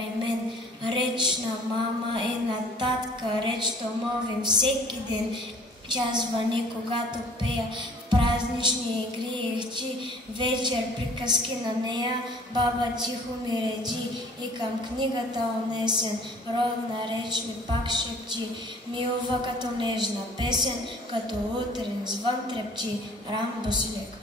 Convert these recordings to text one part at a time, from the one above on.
край мен. Реч на мама и на татка, реч домовим всеки ден. Тя звъни, когато пея в празнични игри и хчи. Вечер приказки на нея, баба тихо ми реди и към книгата унесен. Родна реч ми пак шепчи, милва като нежна песен, като утрин звън трепчи, Рамбос век.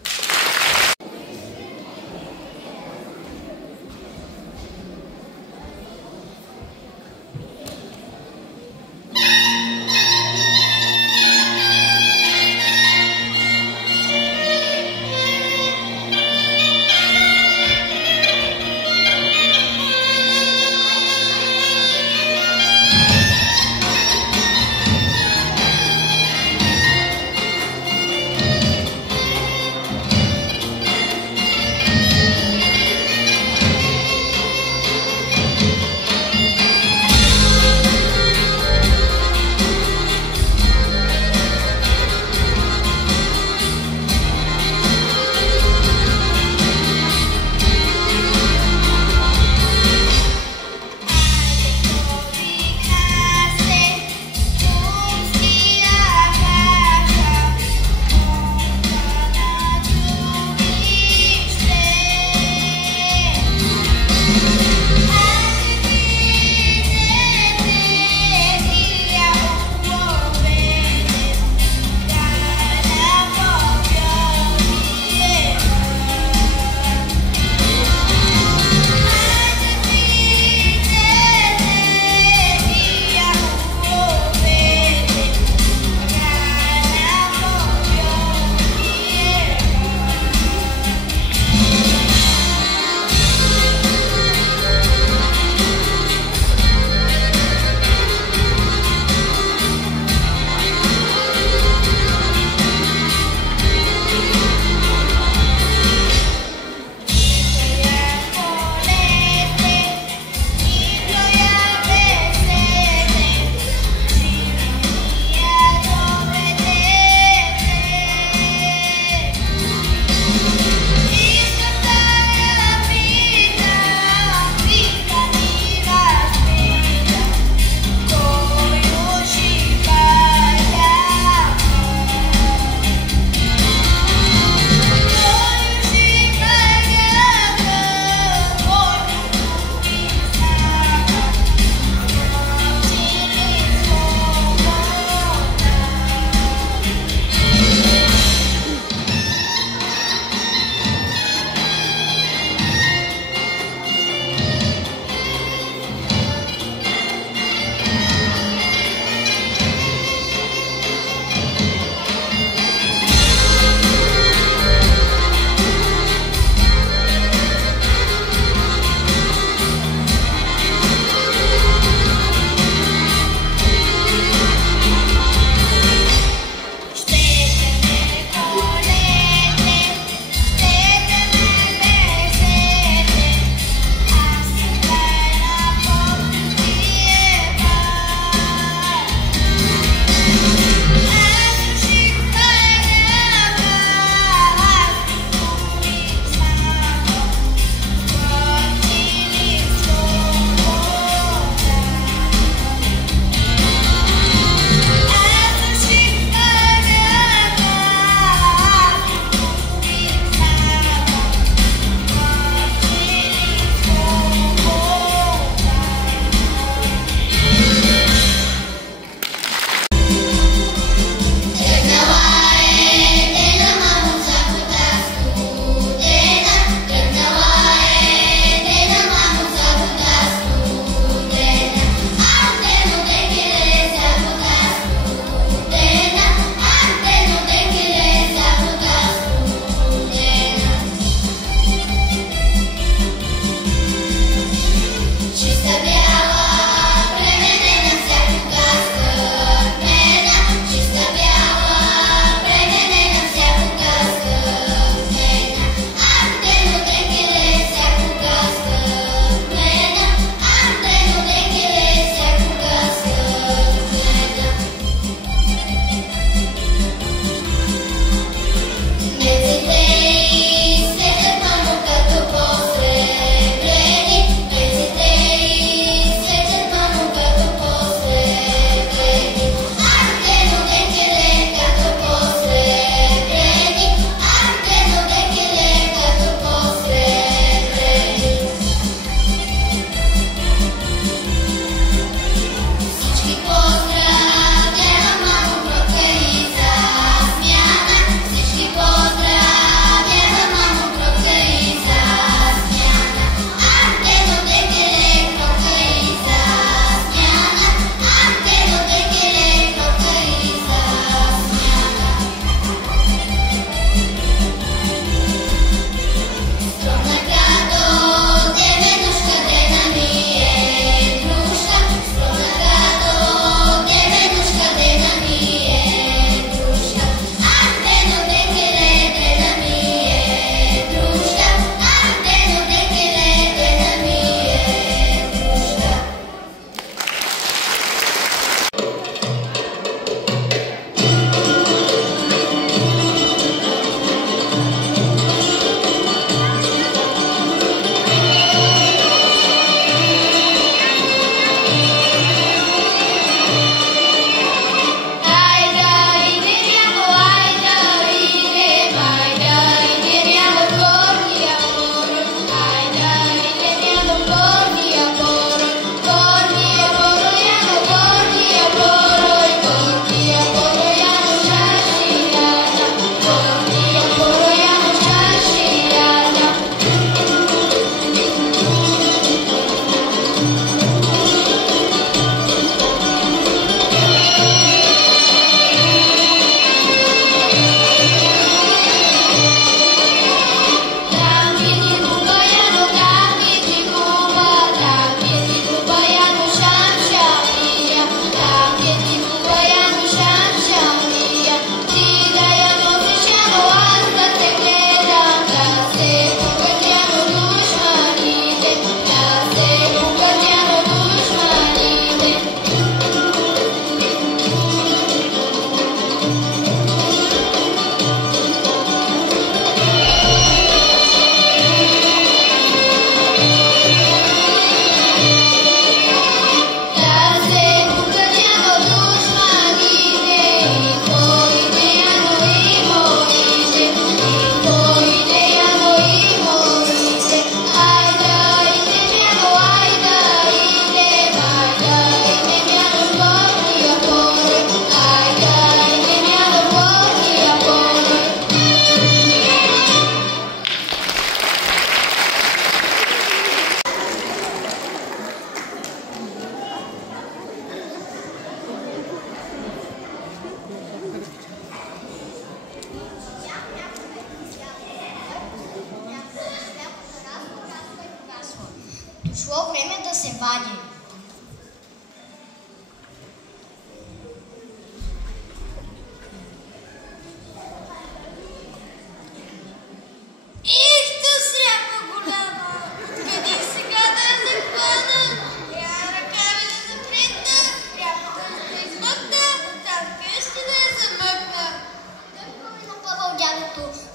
извади.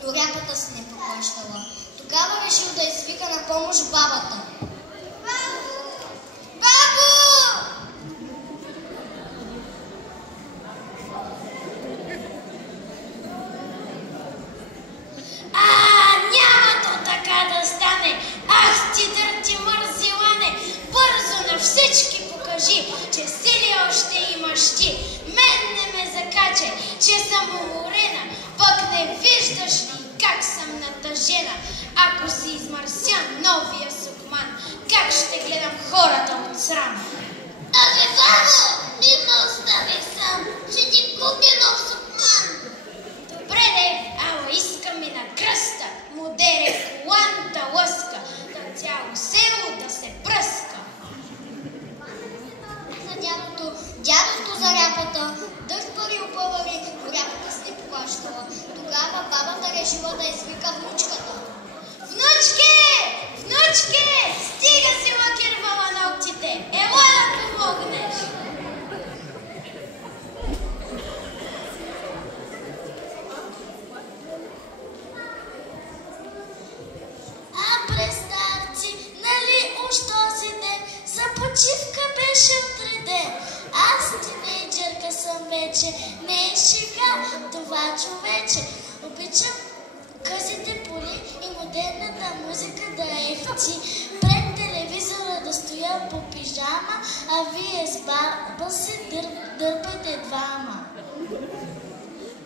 Но ряпата се не поплащала. Тогава решил да извика на помощ бабата. Бабо! Бабо! Няма то така да стане! Ах ти дърти мързилане! Бързо на всички покажи, че сили още имаш ти. Мен не ме закачай, че съм уморена, пък не виждаш ли как съм натъжена? Ако си измърся новия сукман, как ще гледам хората от срам? Абе, бабо, не ме остави сам, ще ти купя нов сукман. Добре де, ало искам и на кръста, модере коланта лъска, да цяло село да се пръска. За дядото за ряпата, дъх пари опъвали, но ряпата се не поплащала. Тогава бабата решила да извика внучката. Внучке! Внучке! Стига си лакирвала ногтите! Ела да помогнеш! Представ си, нали уж този ден за почивка беше отреден. Аз тинейджърка съм вече, не е шега това човече. Обичам късите поли и модерната музика да ефти. Пред телевизора да стоя по пижама, а вие с баба си дърпате двама.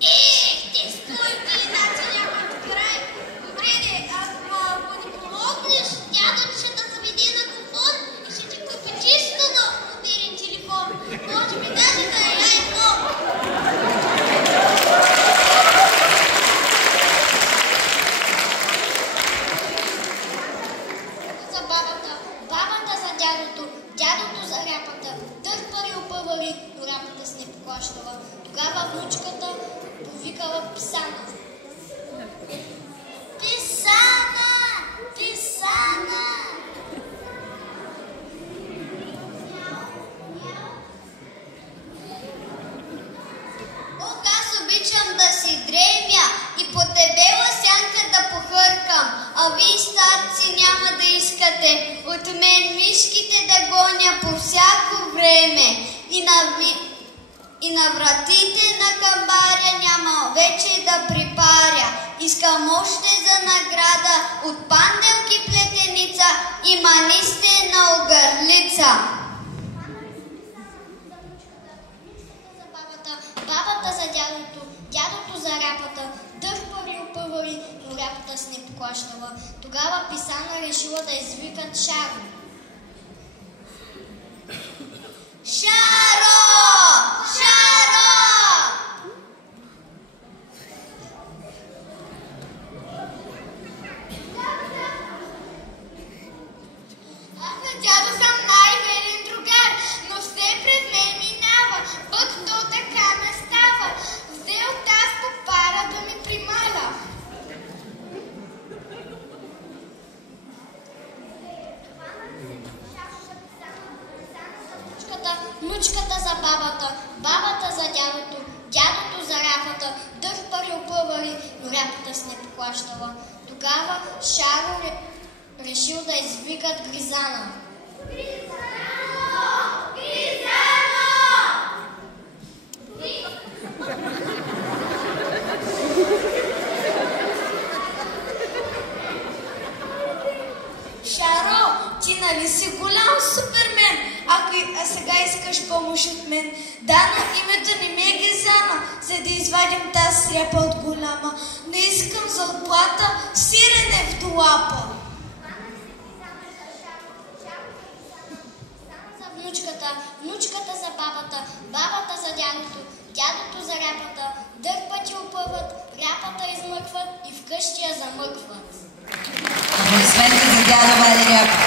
Ти стойте, иначе нямат край. Добре де, ако ни помогнеш, Дядо ще да заведи на купон и ще ти купи чисто нов модерен телефон. Може би даже да е iPhone. За бабата за дядото за ряпата. Дъх пари опъвали, но ряпата се не поплащала. Тогава внучката повикала Писана. Писана! Писана! Ох, аз обичам да си дремя и по дебела сянка да похъркам, а вие старци няма да искате от мен мишките да гоня по всяко време и на вратите на камбаря няма вече да припаря. Искам още за награда от панделки плетеница и манисте на огърлица. Бабата за дядото за ряпата, дъх пари опъвали, но ряпата се не поплащала. Тогава Писана решила да извикат Шаро. Шаро! Шаро! Дядо съм най-верен другар, но все през мен минава, пък то така не става. Взел таз по пара да ме прималя. Внучката за бабата за дядото за ряпата, дъх пари опъвали, но ряпата се не поплащала. Тогава Шаро решил да извикат Гризана. Гризано! Гризано! Шаро, ти нали си голям супермен? А сега искаш помощ от мен. Да, но името не ми е Гризана, за да извадим тази сряпа от голяма. Не искам за отплата сирене в долапа. Внучката за бабата за дядото за ряпата, дъх пъти опъват, ряпата измъкват и вкъщи я замъкват. Аплодисменти за дядо Вали Ряпа.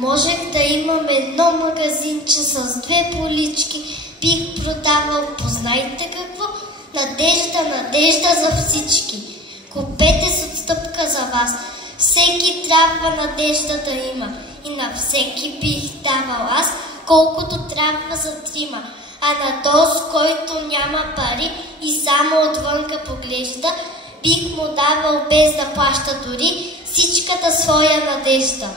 Можех да имам едно магазинче с 2 полички, бих продавал, познайте какво? Надежда, надежда за всички. Купете с отстъпка за вас, всеки трябва надежда да има. И на всеки бих давал аз, колкото трябва за 3. А на този, който няма пари и само отвънка поглежда, бих му давал без да плаща дори всичката своя надежда.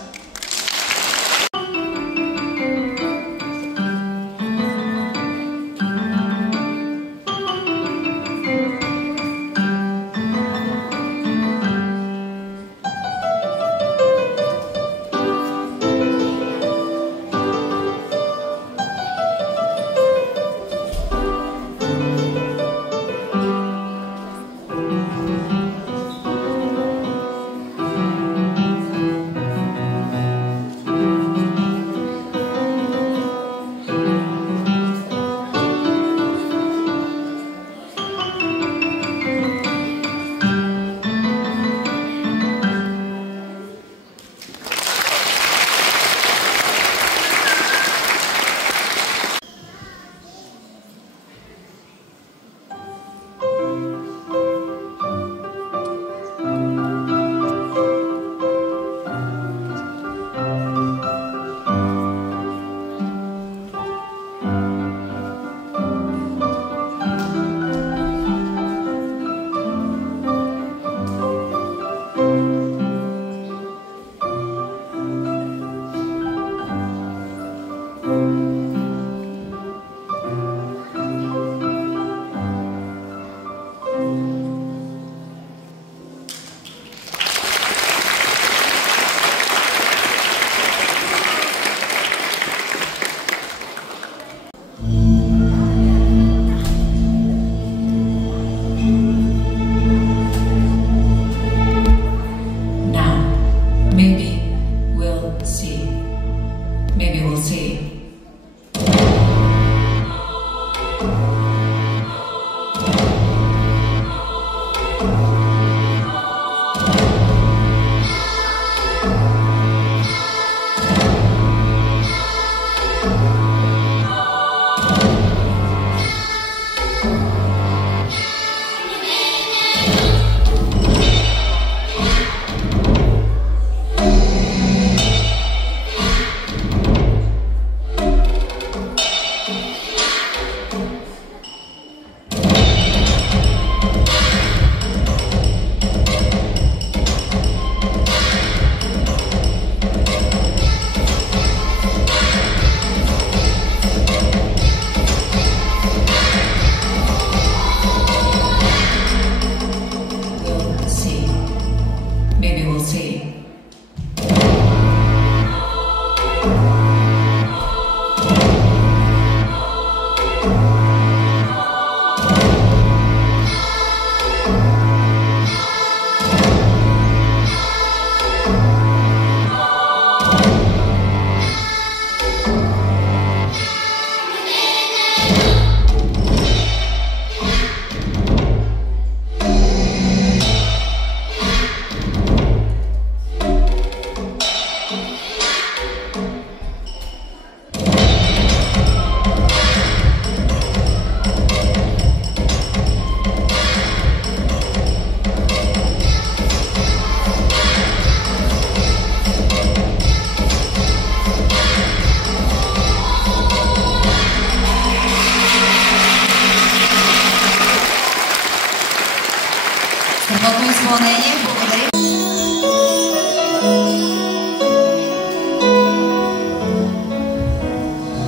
Страхотно изпълнение. Благодаря.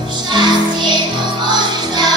Щастието можеш да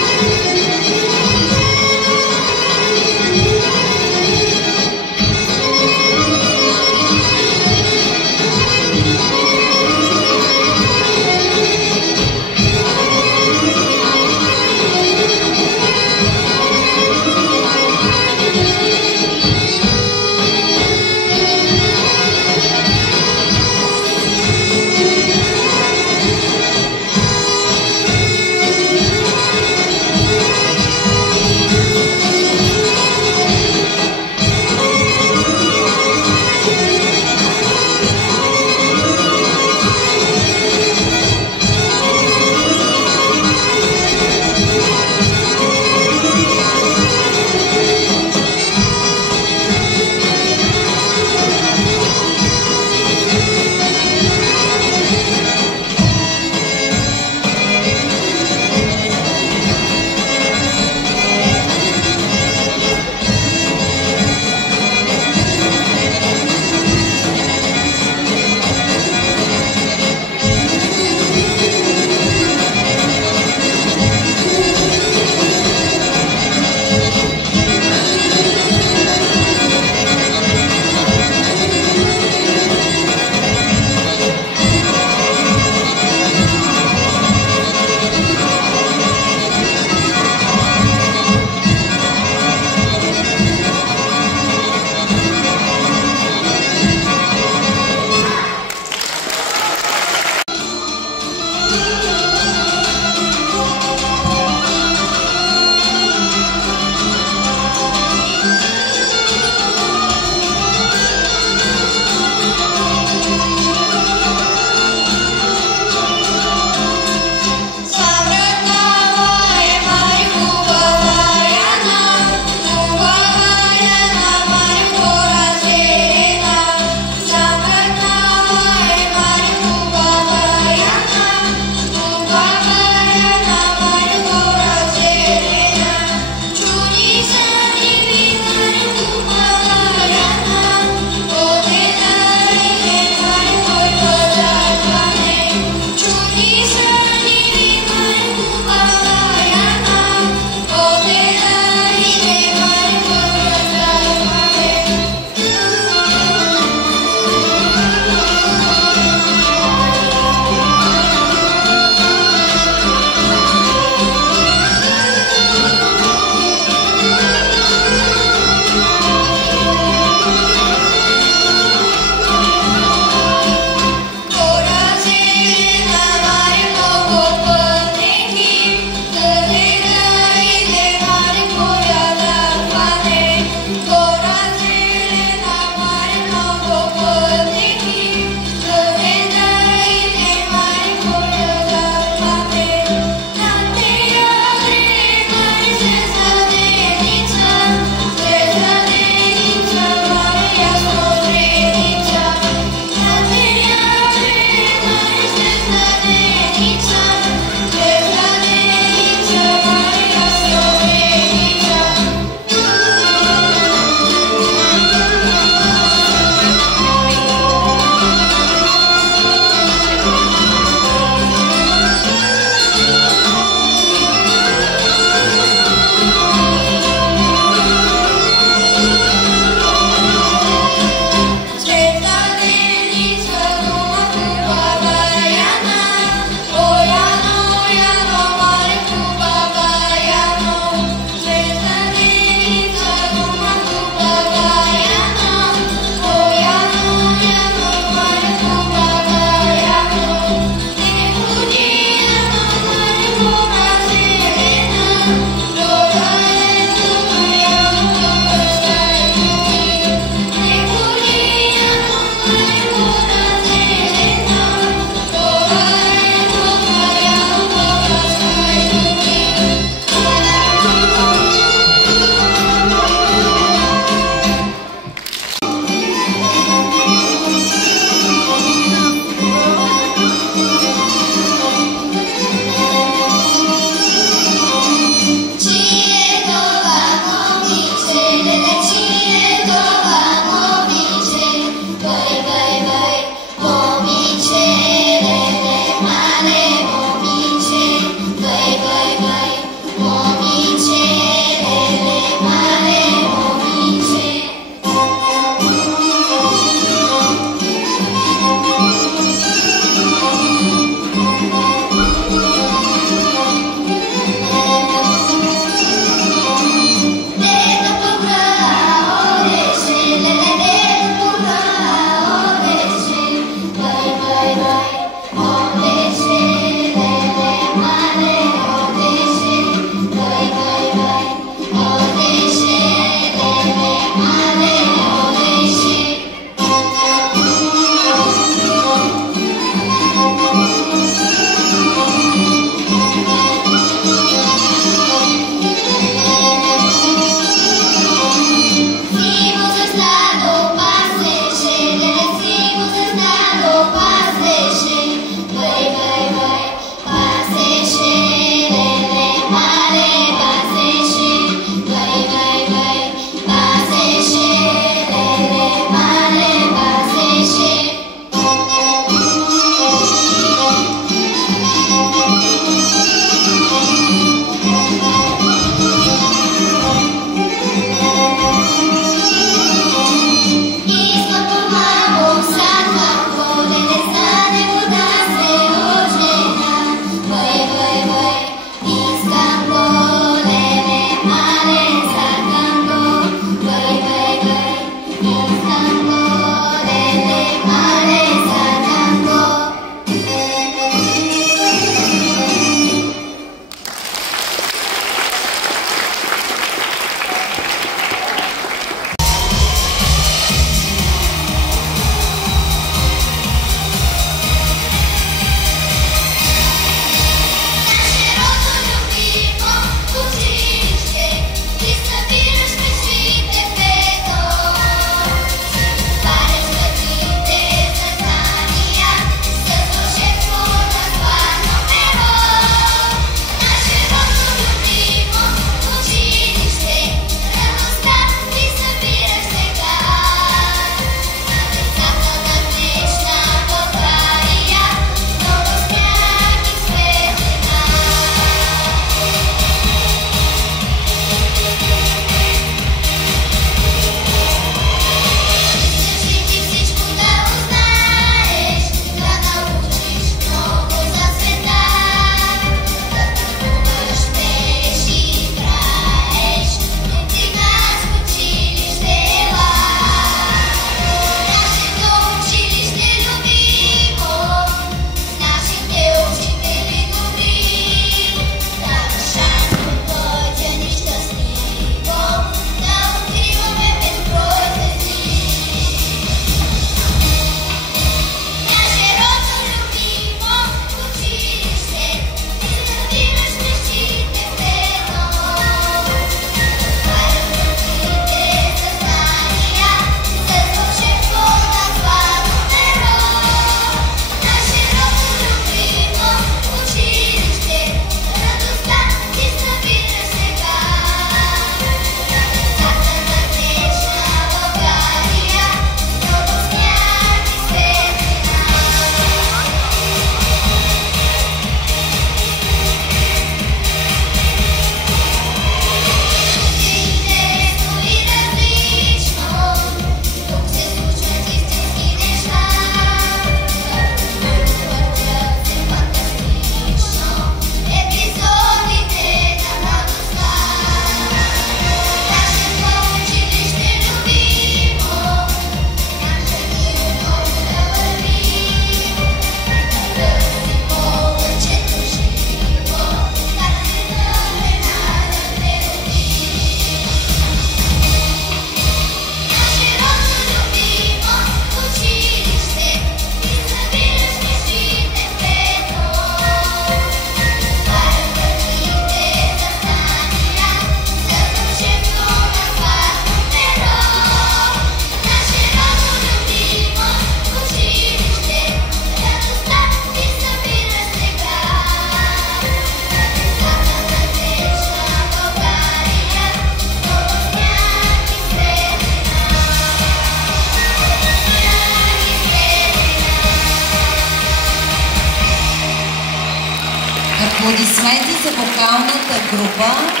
Аплодисменти за вокалната група.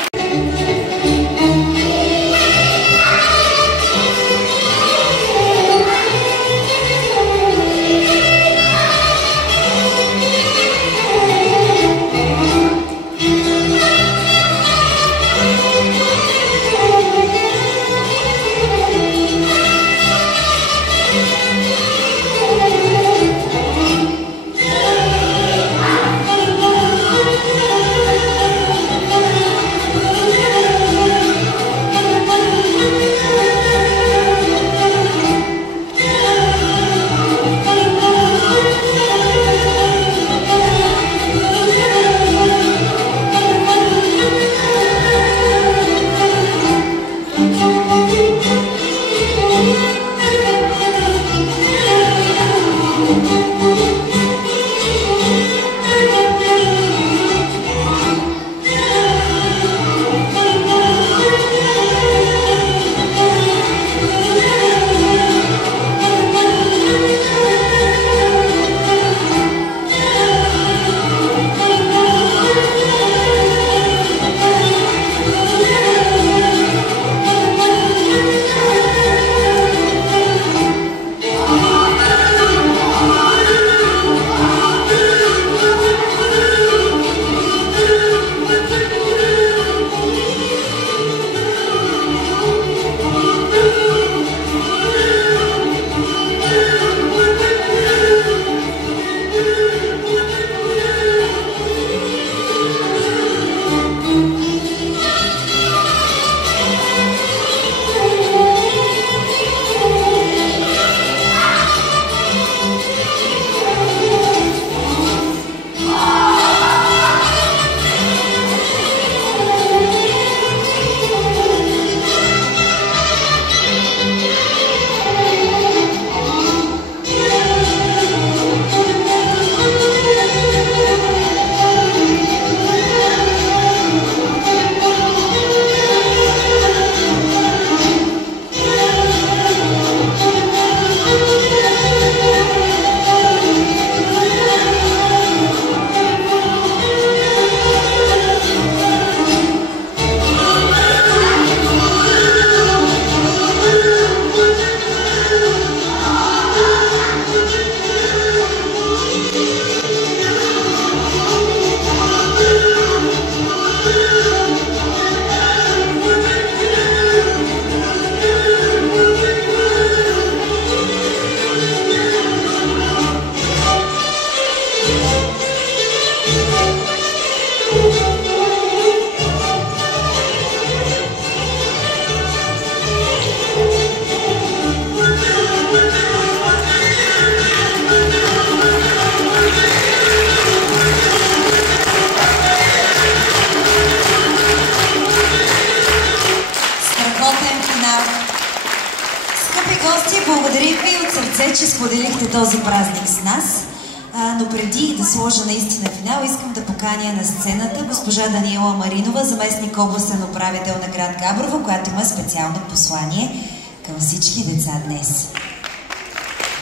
Благодарим ви от сърце, че споделихте този празник с нас. Но преди да сложа наистина финал, искам да поканя на сцената госпожа Даниела Маринова, заместник областен управител на град Габрово, която има специално послание към всички деца днес.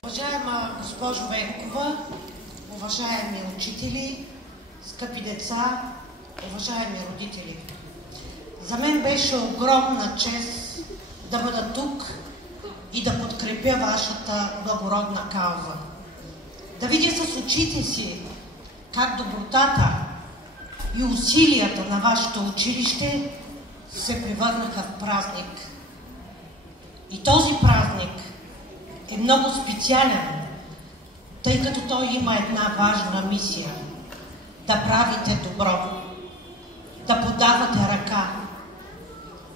Уважаема госпожо Венкова, уважаеми учители, скъпи деца, уважаеми родители! За мен беше огромна чест да бъда тук и да подкрепя вашата благородна кауза. Да видя с очите си как добротата и усилията на вашето училище се превърнаха в празник. И този празник е много специален, тъй като той има една важна мисия – да правите добро, да подавате ръка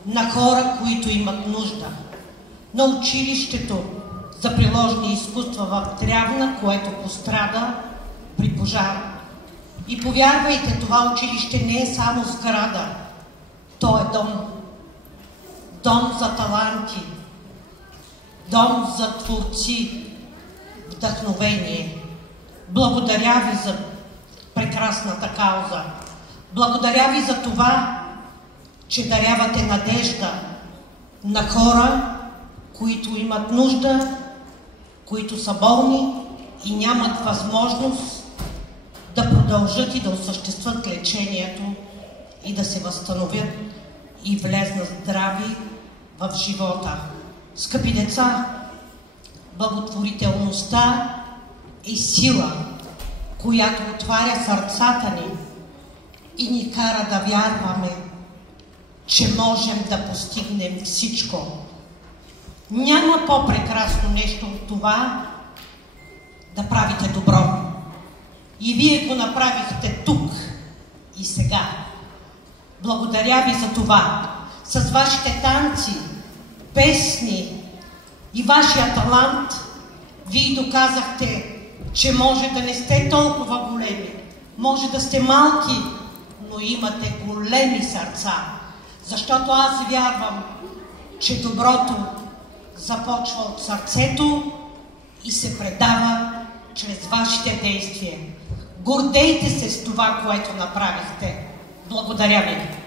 на хора, които имат нужда, на училището за приложни изкуства в Трявна, което пострада при пожар. И повярвайте, това училище не е само сграда, то е дом. Дом за таланти, дом за творци, вдъхновение. Благодаря ви за прекрасната кауза. Благодаря ви за това, че дарявате надежда на хора, които имат нужда, които са болни и нямат възможност да продължат и да осъществят лечението и да се възстановят и влезнат здрави в живота. Скъпи деца, благотворителността е сила, която отваря сърцата ни и ни кара да вярваме, че можем да постигнем всичко. Няма по-прекрасно нещо от това да правите добро. И вие го направихте тук и сега. Благодаря ви за това. С вашите танци, песни и вашия талант вие доказахте, че може да не сте толкова големи, може да сте малки, но имате големи сърца. Защото аз вярвам, че доброто започва от сърцето и се предава чрез вашите действия. Гордейте се с това, което направихте. Благодаря ви.